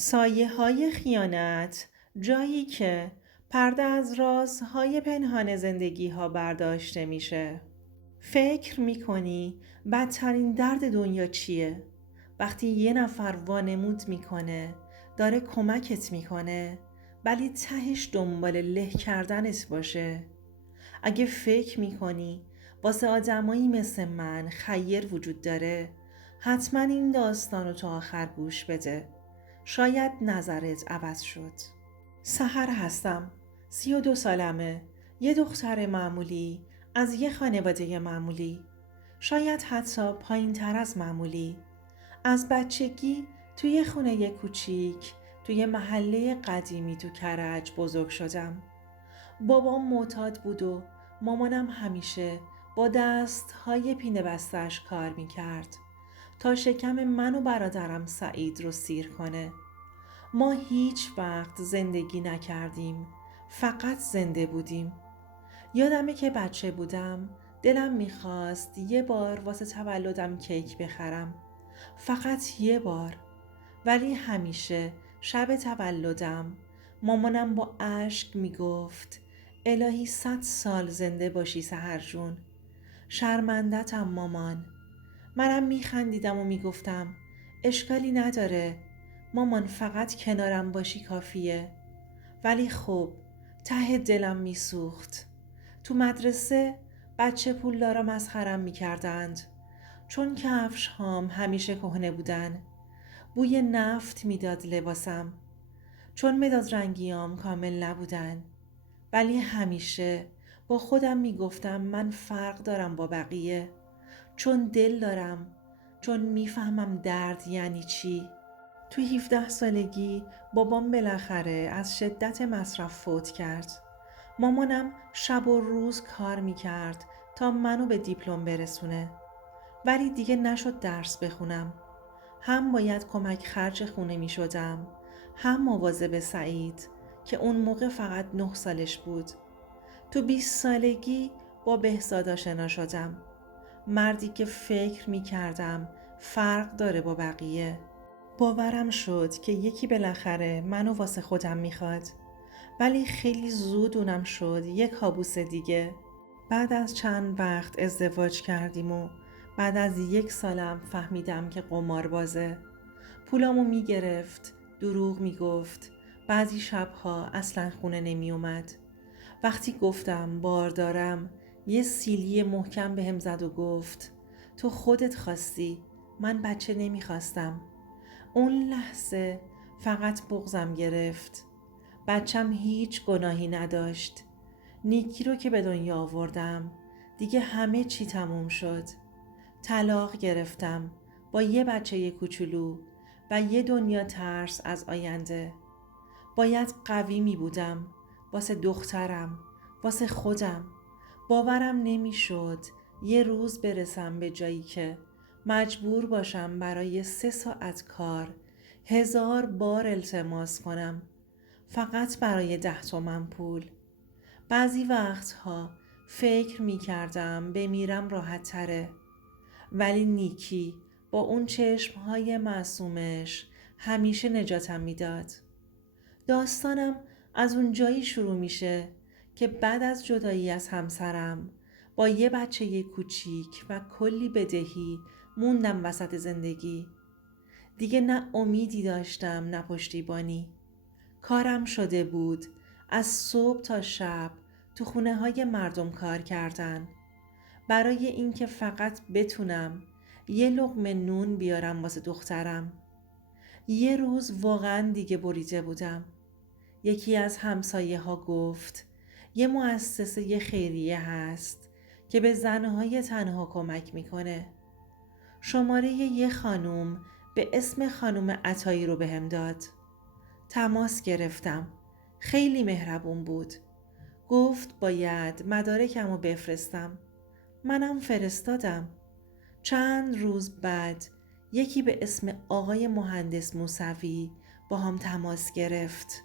سایه‌های خیانت، جایی که پرده از رازهای پنهان زندگی‌ها برداشته میشه. فکر میکنی بدترین درد دنیا چیه؟ وقتی یه نفر وانمود میکنه، داره کمکت میکنه، ولی تهش دنبال له کردنت باشه. اگه فکر میکنی واسه آدمایی مثل من خیر وجود داره، حتما این داستان رو تا آخر گوش بده. شاید نظرت عوض شد. سحر هستم. 32 سالمه. یه دختر معمولی از یه خانواده معمولی. شاید حتی پایین تر از معمولی. از بچگی توی خونه کوچیک توی محله قدیمی تو کرج بزرگ شدم. بابام معتاد بود و مامانم همیشه با دست‌های پینه بستش کار میکرد تا شکم من و برادرم سعید رو سیر کنه. ما هیچ وقت زندگی نکردیم، فقط زنده بودیم. یادمه که بچه بودم دلم میخواست یه بار واسه تولدم کیک بخرم، فقط یه بار. ولی همیشه شب تولدم مامانم با اشک میگفت الهی 100 سال زنده باشی سحر جون. شرمندتم مامان. منم میخندیدم و میگفتم اشکالی نداره مامان، فقط کنارم باشی کافیه. ولی خب ته دلم میسوخت. تو مدرسه بچه پولدارا مسخرم میکردند چون کفش هام همیشه کهنه بودن. بوی نفت میداد لباسم چون مداد رنگیام کامل نبودن. ولی همیشه با خودم میگفتم من فرق دارم با بقیه، چون دل دارم، چون میفهمم درد یعنی چی. توی 17 سالگی بابام بالاخره از شدت مصرف فوت کرد. مامانم شب و روز کار میکرد تا منو به دیپلم برسونه. ولی دیگه نشد درس بخونم. هم باید کمک خرج خونه می شدم، هم مواظب سعید که اون موقع فقط 9 سالش بود. تو 20 سالگی با بهزاد آشنا شدم. مردی که فکر می کردم فرق داره با بقیه. باورم شد که یکی بالاخره منو واسه خودم میخواد. ولی خیلی زود اونم شد یک کابوس دیگه. بعد از چند وقت ازدواج کردیم و بعد از 1 سالم فهمیدم که قماربازه. پولامو میگرفت، دروغ میگفت، بعضی شبها اصلا خونه نمی اومد. وقتی گفتم بار دارم یه سیلی محکم بهم زد و گفت تو خودت خواستی، من بچه نمیخواستم. اون لحظه فقط بغضم گرفت. بچم هیچ گناهی نداشت. نیکی رو که به دنیا آوردم دیگه همه چی تموم شد. طلاق گرفتم با یه بچه کوچولو و یه دنیا ترس از آینده. باید قوی می بودم واسه دخترم، واسه خودم. باورم نمی شد یه روز برسم به جایی که مجبور باشم برای 3 ساعت کار 1000 بار التماس کنم، فقط برای 10 تومن پول. بعضی وقتها فکر می کردم بمیرم راحت تره. ولی نیکی با اون چشمهای معصومش همیشه نجاتم میداد. داستانم از اون جایی شروع میشه که بعد از جدایی از همسرم با یه بچه کوچیک و کلی بدهی موندم وسط زندگی. دیگه نه امیدی داشتم نه پشتیبانی. کارم شده بود از صبح تا شب تو خونه های مردم کار کردن برای اینکه فقط بتونم یه لقمه نون بیارم واسه دخترم. یه روز واقعا دیگه بریده بودم. یکی از همسایه ها گفت یه مؤسسه خیریه هست که به زنهای تنها کمک میکنه. شماره یه خانوم به اسم خانوم عطایی رو بهم داد. تماس گرفتم. خیلی مهربون بود. گفت باید مدارکمو بفرستم. منم فرستادم. چند روز بعد یکی به اسم آقای مهندس موسوی با هم تماس گرفت.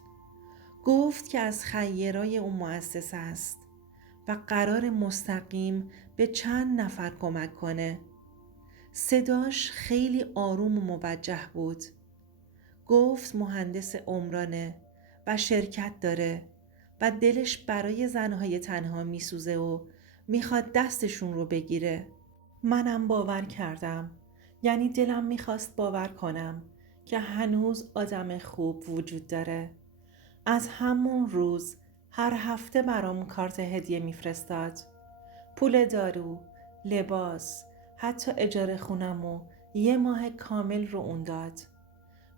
گفت که از خیرای اون مؤسسه است و قرار مستقیم به چند نفر کمک کنه. صداش خیلی آروم و موجه بود. گفت مهندس عمرانه و شرکت داره و دلش برای زنهای تنها میسوزه و میخواد دستشون رو بگیره. منم باور کردم. یعنی دلم میخواست باور کنم که هنوز آدم خوب وجود داره. از همون روز هر هفته برام کارت هدیه میفرستاد. پول دارو، لباس، حتی اجاره خونم و 1 ماه کامل رو اون داد.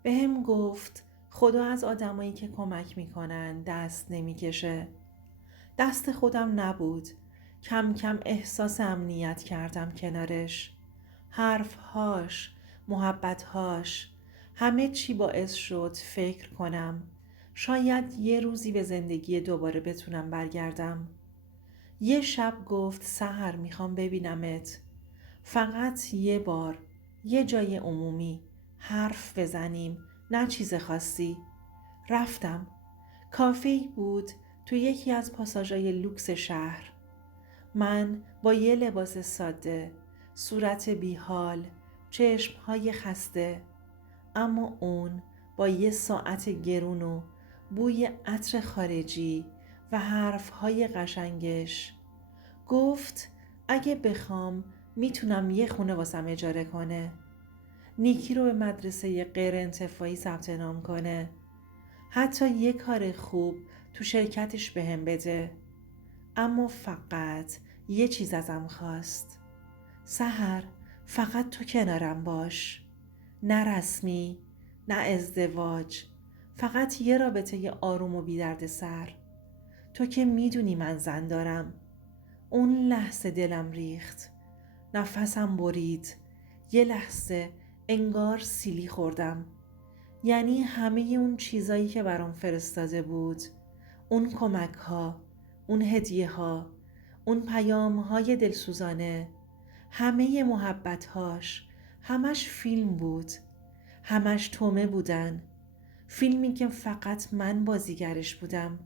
به هم گفت خدا از آدمایی که کمک میکنن دست نمیکشه. دست خودم نبود. کم کم احساس امنیت کردم کنارش. حرفهاش، محبتهاش، همه چی باعث شد فکر کنم شاید یه روزی به زندگی دوباره بتونم برگردم. یه شب گفت سحر میخوام ببینمت. فقط یه بار، یه جای عمومی، حرف بزنیم، نه چیز خاصی. رفتم. کافه‌ای بود تو یکی از پاساژهای لوکس شهر. من با یه لباس ساده، صورت بیحال، چشمهای خسته، اما اون با یه ساعت گرون و بوی عطر خارجی و حرفهای قشنگش گفت اگه بخوام میتونم یه خونه واسم اجاره کنه. نیکی رو به مدرسه غیر انتفاعی ثبت نام کنه. حتی یه کار خوب تو شرکتش بهم بده. اما فقط یه چیز ازم خواست. سحر، فقط تو کنارم باش. نه رسمی، نه ازدواج. فقط یه رابطه آروم و بی درد سر. تو که میدونی من زن دارم. اون لحظه دلم ریخت. نفسم برید. یه لحظه انگار سیلی خوردم. یعنی همه اون چیزایی که برام فرستاده بود، اون کمک ها، اون هدیه ها، اون پیام های دلسوزانه، همه محبت هاش، همش فیلم بود. همش تومه بودن. فیلمی که فقط من بازیگرش بودم.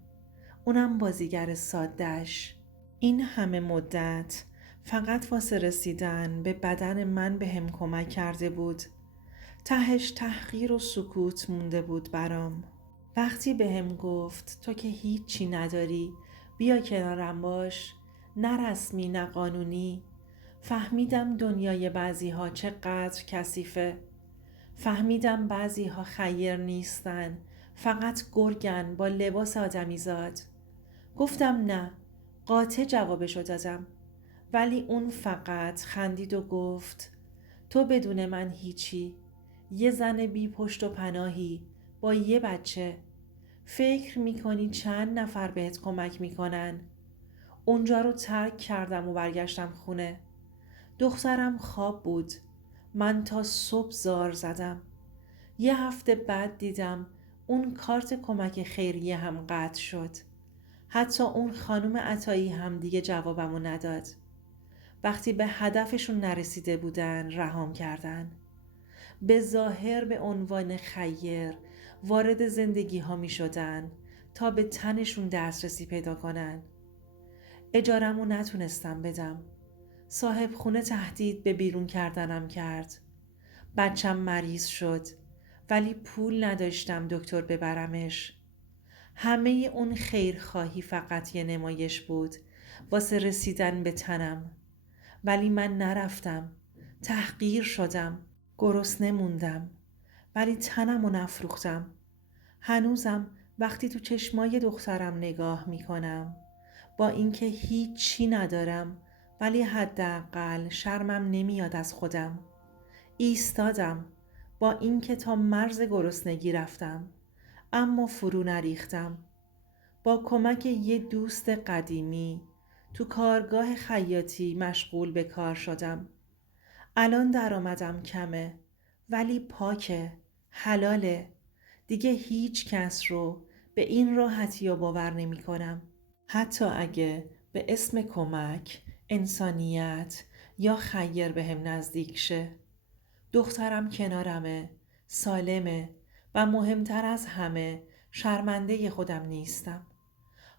اونم بازیگر سادهش. این همه مدت فقط واسه رسیدن به بدن من بهم کمک کرده بود. تهش تحقیر و سکوت مونده بود برام. وقتی بهم گفت تو که هیچی نداری، بیا کنارم باش، نه رسمی نه قانونی، فهمیدم دنیای بعضیها چقدر کثیفه. فهمیدم بعضیها خیر نیستن، فقط گرگن با لباس آدمیزاد. گفتم نه، قاطع جوابشو دادم. ولی اون فقط خندید و گفت تو بدون من هیچی. یه زن بی پشت و پناهی با یه بچه. فکر میکنی چند نفر بهت کمک میکنن؟ اونجا رو ترک کردم و برگشتم خونه. دخترم خواب بود. من تا صبح زار زدم. 1 هفته بعد دیدم اون کارت کمک خیریه هم قطع شد. حتی اون خانم عطایی هم دیگه جوابمو نداد. وقتی به هدفشون نرسیده بودن رهام کردن. به ظاهر به عنوان خیر وارد زندگی ها می شدن تا به تنشون دسترسی پیدا کنن. اجارمو نتونستم بدم. صاحب خونه تهدید به بیرون کردنم کرد. بچم مریض شد ولی پول نداشتم دکتر ببرمش. همه اون خیرخواهی فقط یه نمایش بود واسه رسیدن به تنم. ولی من نرفتم. تحقیر شدم. گرسنه موندم. ولی تنمو نفروختم. هنوزم وقتی تو چشمای دخترم نگاه میکنم، با اینکه هیچی ندارم ولی حداقل شرمم نمیاد از خودم. ایستادم با اینکه تا مرز گرسنگی رفتم اما فرو نریختم. با کمک یه دوست قدیمی تو کارگاه خیاطی مشغول به کار شدم. الان درآمدم کمه ولی پاکه، حلاله. دیگه هیچ کس رو به این راحتی و باور نمی کنم. حتی اگه به اسم کمک، انسانیت یا خیر بهم نزدیک شه. دخترم کنارمه، سالمه و مهمتر از همه شرمنده خودم نیستم.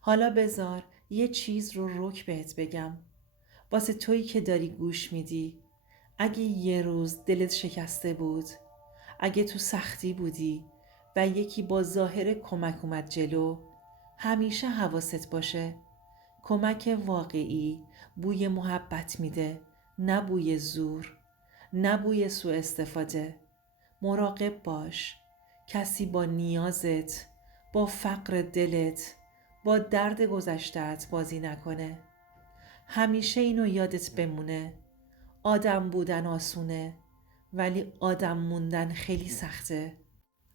حالا بذار یه چیز رو رک بهت بگم. واسه تویی که داری گوش میدی، اگه یه روز دلت شکسته بود، اگه تو سختی بودی و یکی با ظاهر کمک اومد جلو. همیشه حواست باشه. کمک واقعی بوی محبت میده، نه بوی زور، نه بوی سوء استفاده. مراقب باش. کسی با نیازت، با فقر دلت، با درد گذشته‌ات بازی نکنه. همیشه اینو یادت بمونه. آدم بودن آسونه، ولی آدم موندن خیلی سخته.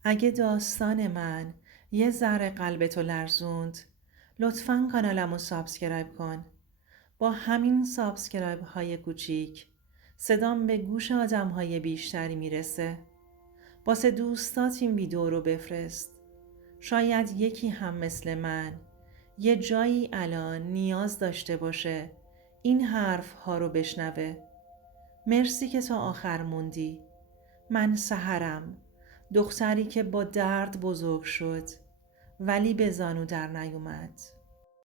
اگه داستان من یه ذره قلبتو لرزوند، لطفاً کانالمو سابسکرایب کن. با همین سابسکرایب های کوچیک صدام به گوش آدم های بیشتری میرسه. واسه دوستات این ویدیو رو بفرست. شاید یکی هم مثل من یه جایی الان نیاز داشته باشه این حرف ها رو بشنوه. مرسی که تا آخر موندی. من سحرم، دختری که با درد بزرگ شد ولی به زانو در نیومد.